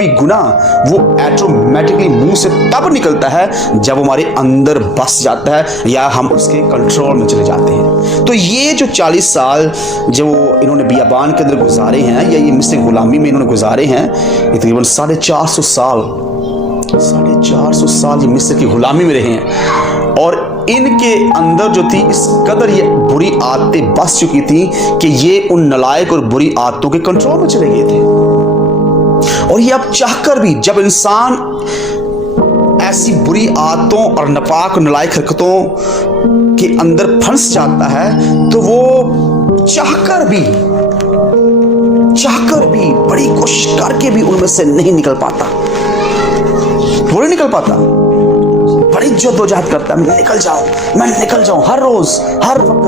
भी गुनाह वो ऑटोमेटिकली मुंह से तब निकलता है जब हमारे अंदर बस जाता है या हम उसके कंट्रोल में चले जाते हैं। तो ये जो 40 साल जो इन्होंने बियाबान के अंदर गुजारे हैं या ये मिस्र गुलामी में इन्होंने गुजारे हैं, ये तकरीबन 450 साल ये मिस्र की गुलामी में रहे हैं। और इनके अंदर जो थी इस कदर ये बुरी आदतें बस चुकी थी कि ये उन नालायक और बुरी आदतों के कंट्रोल में चले गए थे। और ये अब चाहकर भी जब इंसान ऐसी बुरी आदतों और नापाक नालायक हरकतों के अंदर फंस जाता है तो वो चाहकर भी बड़ी कोशिश करके भी उनमें से नहीं निकल पाता, वो नहीं निकल पाता। बड़ी जद्दोजहद करता है, मैं निकल जाऊं हर रोज हर वक्त।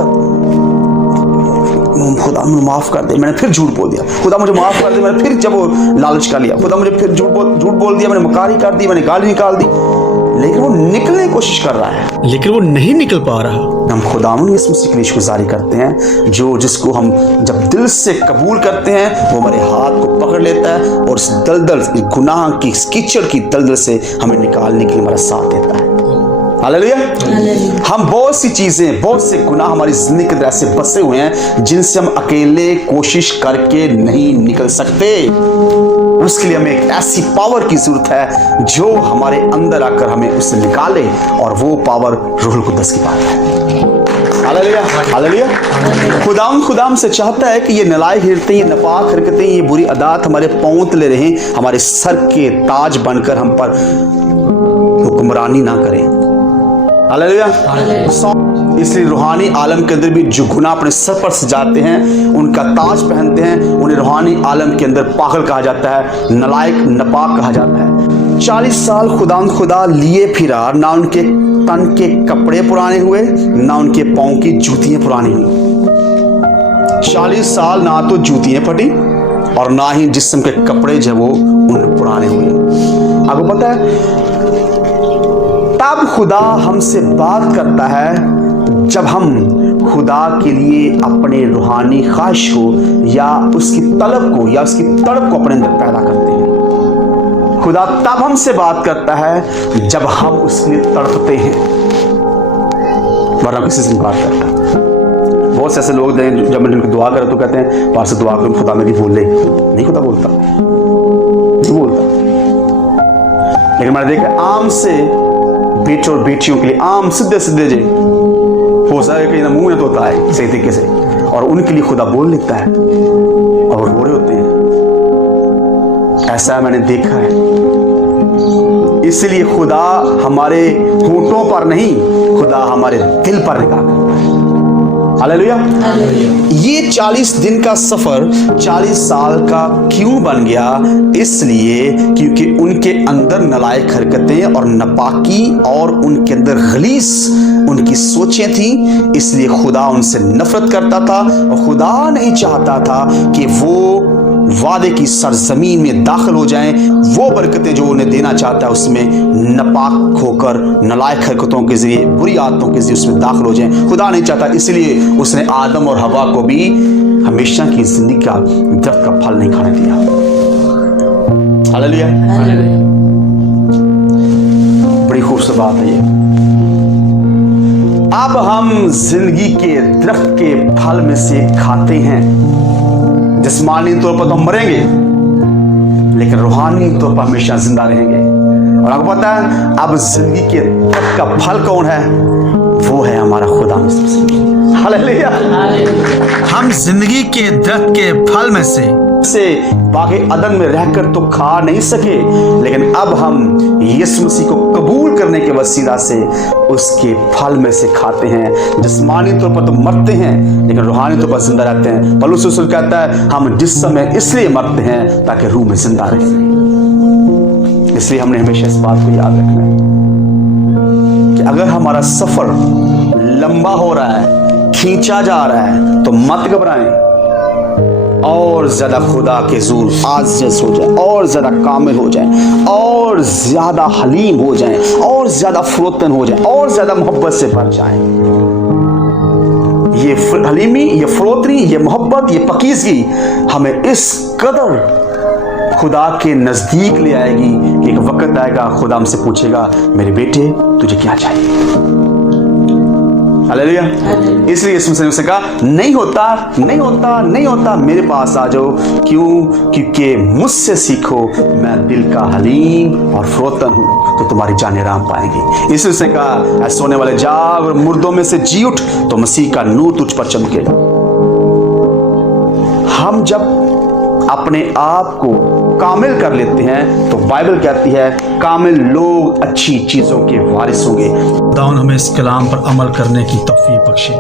खुदा मुझे माफ कर दे, मैंने फिर झूठ बोल दिया, खुदा मुझे माफ कर दे, मैंने फिर जब वो लालच कर लिया, खुदा मुझे फिर झूठ बोल दिया, मैंने मकारी कर दी, मैंने गाली निकाल दी। लेकिन वो निकलने की कोशिश कर रहा है, लेकिन वो नहीं निकल पा रहा। हम खुदावन यीशु मसीह की निशगुजारी करते हैं, जिसको हम जब दिल से कबूल करते हैं वो हमारे हाथ को पकड़ लेता है और उस दलदल गुनाह की कीचड़ की दलदल से हमें निकालने के लिए हमारा साथ देता है। हालेलुया। हम बहुत सी चीजें, बहुत से गुनाह हमारी जिंदगी के अंदर ऐसे बसे हुए हैं जिनसे हम अकेले कोशिश करके नहीं निकल सकते। उसके लिए हमें एक ऐसी पावर की जरूरत है जो हमारे अंदर आकर हमें उससे निकाले, और वो पावर रूहुल कुद्दस की बात है। Hallelujah, hallelujah. खुदाम से चाहता है कि ये नालायक हरकतें, ये नापाक हरकतें, ये बुरी आदत हमारे पांव तले रहें, हमारे सर के ताज बनकर हम पर हुक्मरानी ना करें। हालेलुया। इसलिए रूहानी आलम के अंदर भी जो गुनाह अपने सर पर सजाते हैं, उनका ताज पहनते हैं, उन्हें रूहानी आलम के अंदर पागल कहा जाता है, नालायक नापाक कहा जाता है। 40 साल खुदा लिए फिरा, ना उनके तन के कपड़े पुराने हुए, ना उनके पांव की जूतियां पुरानी हुई। 40 साल ना तो जूतियां फटी और ना ही जिस्म के कपड़े जो वो उन पुराने हुए। आपको पता है तब खुदा हमसे बात करता है जब हम खुदा के लिए अपने रूहानी ख्वाहिश को या उसकी तलब को या उसकी तड़प को अपने अंदर पैदा करते हैं। खुदा तब हमसे बात करता है जब हम उसके लिए तड़पते हैं, वरना किसी से बात करता। बहुत से ऐसे लोग हैं जब मैं उनकी दुआ करा तो कहते हैं पास से दुआ करूं खुदा मेरी बोल ले। नहीं, खुदा बोलता नहीं बोलता। लेकिन मैंने देखा आम से बेटों और बेटियों के लिए आम सीधे जे हो सके कि मुंह में तो होता है सही तरीके से, और उनके लिए खुदा बोल लेता है और वो रो रहे होते हैं। ऐसा मैंने देखा है। इसलिए खुदा हमारे होंठों पर नहीं, खुदा हमारे दिल पर निगाह करता है। हालेलुया। ये 40 दिन का सफर 40 साल का क्यों बन गया? इसलिए क्योंकि उनके अंदर नालायक हरकतें और नापाकी और उनके अंदर गलीस उनकी सोचें थी। इसलिए खुदा उनसे नफरत करता था और खुदा नहीं चाहता था कि वो वादे की सरजमीन में दाखिल हो जाएं। वो बरकतें जो उन्हें देना चाहता है उसमें नापाक होकर नालायक हरकतों के जरिए, बुरी आदतों के जरिए उसमें दाखिल हो जाएं। खुदा नहीं चाहता, इसलिए उसने आदम और हवा को भी हमेशा की जिंदगी का दरख्त का फल नहीं खाने दिया। हालेलुया। बड़ी खूबसूरत बात है ये। अब हम जिंदगी के दरख्त के फल में से खाते हैं। जिस्मानी तौर पर तो हम मरेंगे, लेकिन रूहानी तौर पर हमेशा जिंदा रहेंगे। और आपको पता है अब जिंदगी के दरख्त का फल कौन है? वो है हमारा खुदा। हालेलुया। हम जिंदगी के दरख्त के फल में से बागे अदन में रहकर तो खा नहीं सके, लेकिन अब हम यीशु मसीह को कबूल करने के वसीला से उसके फल में से खाते हैं। जिस्मानी तौर पर तो मरते हैं, लेकिन रूहानी तौर पर जिंदा रहते हैं। पौलुस रसूल कहता है हम जिस्म में इसलिए मरते हैं ताकि रूह में जिंदा रहे। इसलिए हमने हमेशा इस बात को याद रखना है कि अगर हमारा सफर लंबा हो रहा है, खींचा जा रहा है, तो मत घबराएं। और ज्यादा खुदा के हुजूर आजिज़ हो जाए, और ज्यादा कामिल हो जाए, और ज्यादा हलीम हो जाए, और ज्यादा फरोतन हो जाए, और ज्यादा मोहब्बत से भर जाए। ये हलीमी, ये फरोतनी, ये मोहब्बत, ये पकीज़गी हमें इस कदर खुदा के नजदीक ले आएगी कि एक वक्त आएगा खुदा हमसे पूछेगा, मेरे बेटे तुझे क्या चाहिए। हालेलुया। इसलिए यीशु मसीह ने उससे कहा, नहीं होता नहीं होता नहीं होता, मेरे पास आ जाओ। क्यों? क्योंकि मुझसे सीखो, मैं दिल का हलीम और फरोतन हूं, तो तुम्हारी जान आराम पाएंगी। इसलिए उसने कहा, सोने वाले जाग और मुर्दों में से जी उठ, तो मसीह का नूर तुझ पर चमकेगा। हम जब अपने आप को कामिल कर लेते हैं तो बाइबल कहती है कामिल लोग अच्छी चीजों के वारिस होंगे। खुदावंद हमें इस कलाम पर अमल करने की तौफीक बख्शे।